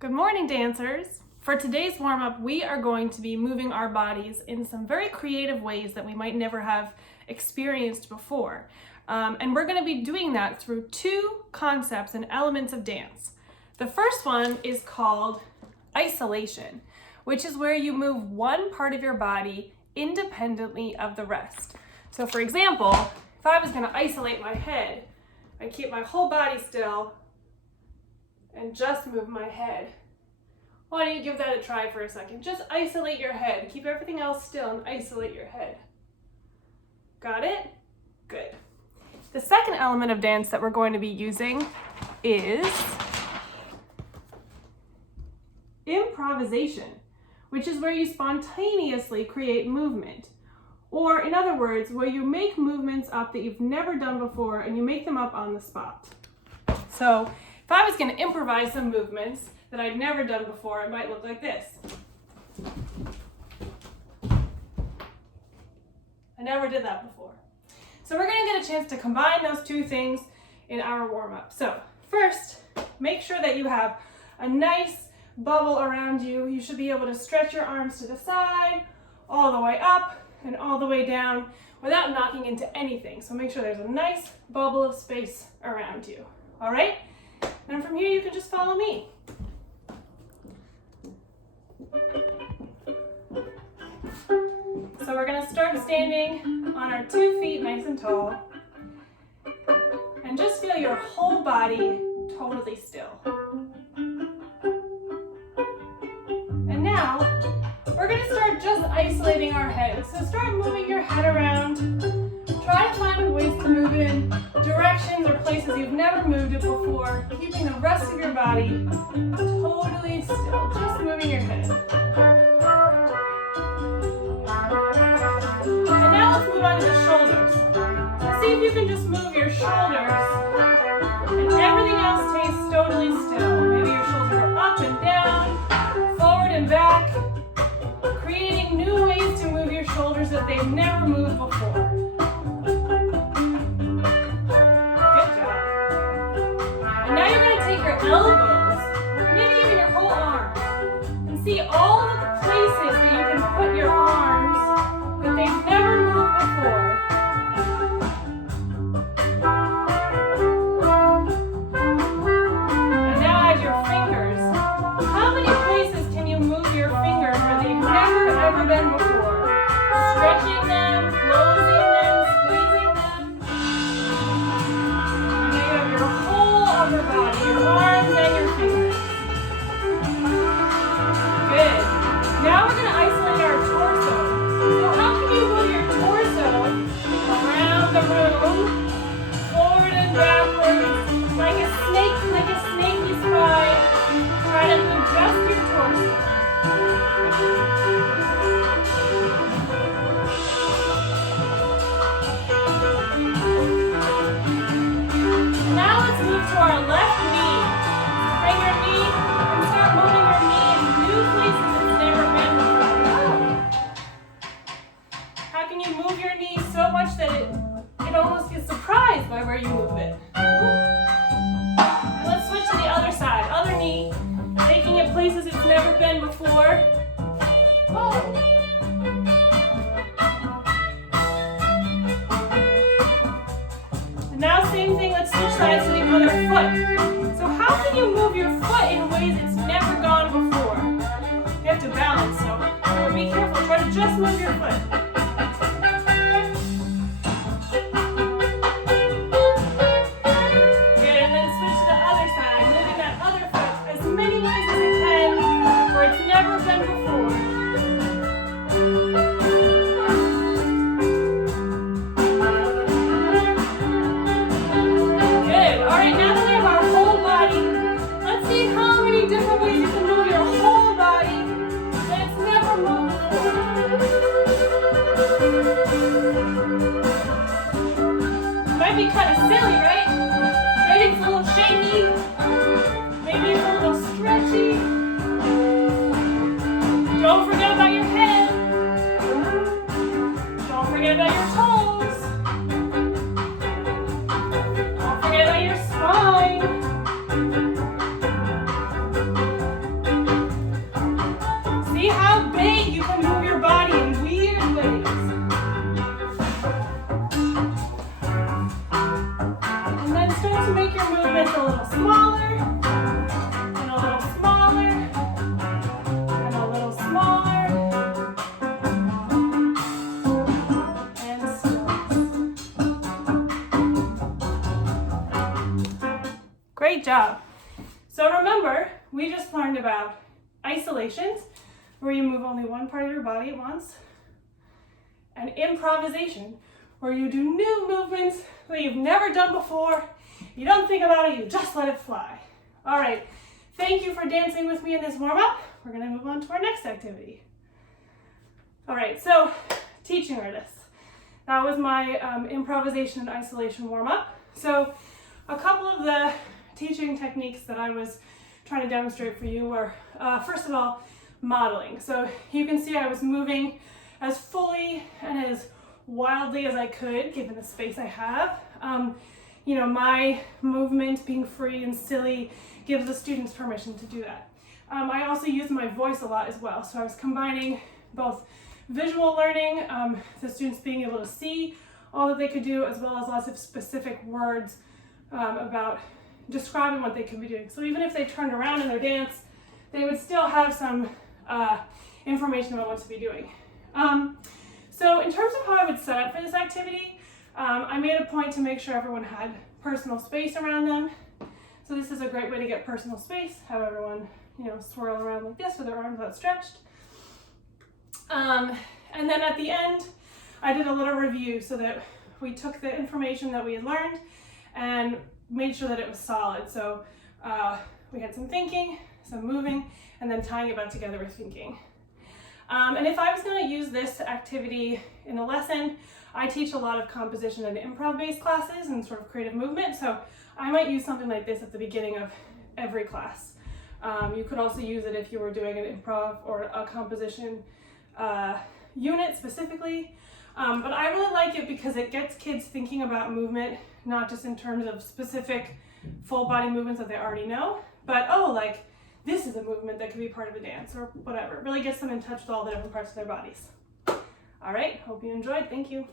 Good morning, dancers. For today's warm-up, we are going to be moving our bodies in some very creative ways that we might never have experienced before. And we're going to be doing that through two concepts and elements of dance. The first one is called isolation, which is where you move one part of your body independently of the rest. So for example, if I was going to isolate my head, I'd keep my whole body still and just move my head. Why don't you give that a try for a second? Just isolate your head. Keep everything else still and isolate your head. Got it? Good. The second element of dance that we're going to be using is improvisation, which is where you spontaneously create movement. Or in other words, where you make movements up that you've never done before and you make them up on the spot. So if I was going to improvise some movements that I'd never done before, it might look like this. I never did that before. So we're going to get a chance to combine those two things in our warm-up. So first, make sure that you have a nice bubble around you. You should be able to stretch your arms to the side, all the way up and all the way down without knocking into anything. So make sure there's a nice bubble of space around you. All right? And from here, you can just follow me. So we're going to start standing on our 2 feet nice and tall. And just feel your whole body totally still. And now, we're going to start just isolating our head. So start moving your head around. Try to find ways to move it in directions or places you've never moved it before, keeping the rest of your body totally still, just moving your head. And now let's move on to the shoulders. So see if you can just move your shoulders and everything else stays totally still. Maybe your shoulders are up and down, forward and back, creating new ways to move your shoulders that they've never moved before. Elbows, maybe even your whole arm, and see all of the places that you can put your arms that they've never moved before. And now add your fingers. How many places can you move your fingers where they've never ever been before? Stretching them, closing them, squeezing them. And now you have your whole upper body, your arms and your fingers. Good. Now we're going to isolate our torso. So how can you move your torso around the room, forward and backwards, like a snaky spine? Try to move just your torso. Now let's move to our left knee. Bring your knee and start moving your knee in new places it's never been before. How can you move your knee so much that it almost gets surprised by where you move it? And let's switch to the other side. Other knee, taking it places it's never been before. Oh. Now same thing, let's switch sides to the other foot. So how can you move your foot in ways it's never gone before? You have to balance, so be careful. Try to just move your foot. Good, and then switch to the other side, moving that other foot as many ways as you can where it's never been before. Different ways you can move your whole body that it's never moved before. job. So remember, we just learned about isolations, where you move only one part of your body at once, and improvisation, where you do new movements that you've never done before. You don't think about it, you just let it fly. All right, thank you for dancing with me in this warm-up. We're gonna move on to our next activity. All right, so teaching artists. That was my improvisation and isolation warm-up. So a couple of the teaching techniques that I was trying to demonstrate for you were, first of all, modeling. So you can see I was moving as fully and as wildly as I could, given the space I have. You know, my movement being free and silly gives the students permission to do that. I also use my voice a lot as well. So I was combining both visual learning, the students being able to see all that they could do, as well as lots of specific words about describing what they could be doing. So even if they turned around in their dance, they would still have some information about what to be doing. So in terms of how I would set up for this activity, I made a point to make sure everyone had personal space around them. So this is a great way to get personal space, have everyone, you know, swirl around like this with their arms outstretched. And then at the end, I did a little review so that we took the information that we had learned and made sure that it was solid. So we had some thinking, some moving, and then tying it back together with thinking. And if I was going to use this activity in a lesson, I teach a lot of composition and improv-based classes and sort of creative movement, so I might use something like this at the beginning of every class. You could also use it if you were doing an improv or a composition unit specifically, but I really like it because it gets kids thinking about movement, not just in terms of specific full body movements that they already know, but oh, like this is a movement that could be part of a dance or whatever. It really gets them in touch with all the different parts of their bodies. All right, hope you enjoyed. Thank you.